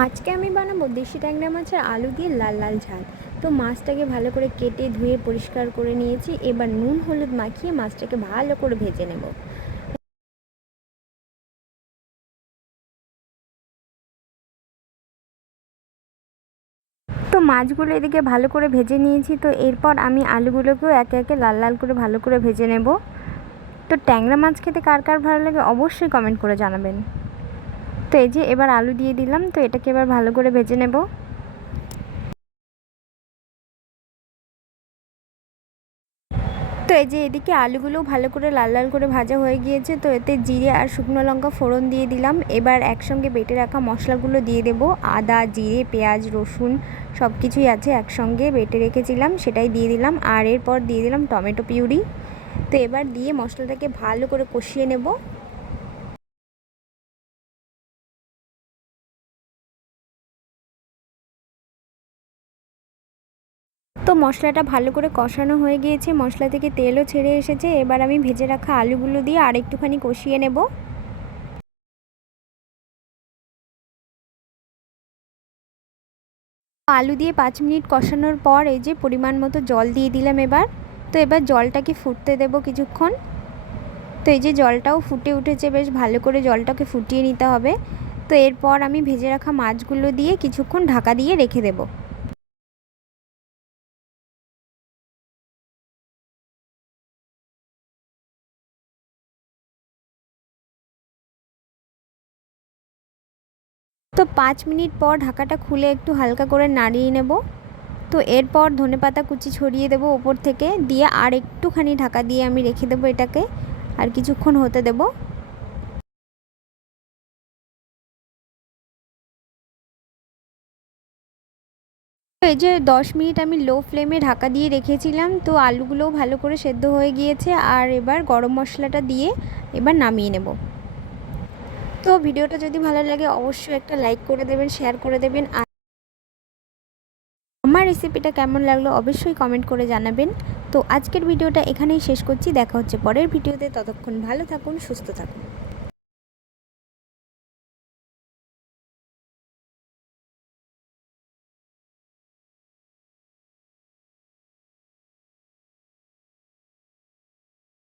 আজকে আমি বানাবো দেশি ট্যাংরা মাছের আলু দিয়ে লাল লাল ঝাল। তো মাছটাকে ভালো করে কেটে ধুয়ে পরিষ্কার করে নিয়েছি। এবার নুন হলুদ মাখিয়ে মাছটাকে ভালো করে ভেজে নেব। তো মাছগুলো এদিকে ভালো করে ভেজে নিয়েছি। তো এরপর আমি আলুগুলোকেও একে একে লাল লাল করে ভালো করে ভেজে নেব। তো ট্যাংরা মাছ খেতে কার কার ভালো লাগে অবশ্যই কমেন্ট করে জানাবেন। তো এই যে এবার আলু দিয়ে দিলাম। তো এটাকে এবার ভালো করে ভেজে নেব। তো এই যে এদিকে আলুগুলোও ভালো করে লাল লাল করে ভাজা হয়ে গিয়েছে। তো এতে জিরে আর শুকনো লঙ্কা ফোড়ন দিয়ে দিলাম। এবার একসঙ্গে বেটে রাখা মশলাগুলো দিয়ে দেবো। আদা, জিরে, পেঁয়াজ, রসুন সব কিছুই আছে একসঙ্গে বেটে রেখেছিলাম, সেটাই দিয়ে দিলাম। আর এরপর দিয়ে দিলাম টমেটো পিউরি। তো এবার দিয়ে মশলাটাকে ভালো করে কষিয়ে নেব। তো মশলাটা ভালো করে কষানো হয়ে গিয়েছে, মশলা থেকে তেলও ছেড়ে এসেছে। এবার আমি ভেজে রাখা আলুগুলো দিয়ে আর একটুখানি কষিয়ে নেব। আলু দিয়ে 5 মিনিট কষানোর পর এই যে পরিমাণ মতো জল দিয়ে দিলাম এবার। তো এবার জলটাকে ফুটতে দেব কিছুক্ষণ। তো এই যে জলটাও ফুটে উঠেছে, বেশ ভালো করে জলটাকে ফুটিয়ে নিতে হবে। তো এরপর আমি ভেজে রাখা মাছগুলো দিয়ে কিছুক্ষণ ঢাকা দিয়ে রেখে দেব। তো 5 মিনিট পর ঢাকাটা খুলে একটু হালকা করে নাড়িয়ে নেব। তো এরপর ধনেপাতা কুচি ছড়িয়ে দেব ওপর থেকে, দিয়ে আর একটুখানি ঢাকা দিয়ে আমি রেখে দেবো এটাকে, আর কিছুক্ষণ হতে দেব। তো এই যে 10 মিনিট আমি লো ফ্লেমে ঢাকা দিয়ে রেখেছিলাম। তো আলুগুলোও ভালো করে সেদ্ধ হয়ে গিয়েছে। আর এবার গরম মশলাটা দিয়ে এবার নামিয়ে নেব। তো ভিডিওটা যদি ভালো লাগে অবশ্যই একটা লাইক করে দেবেন, শেয়ার করে দেবেন। আর আমার রেসিপিটা কেমন লাগলো অবশ্যই কমেন্ট করে জানাবেন। তো আজকের ভিডিওটা এখানেই শেষ করছি, দেখা হচ্ছে পরের ভিডিওতে। ততক্ষণ ভালো থাকুন, সুস্থ থাকুন।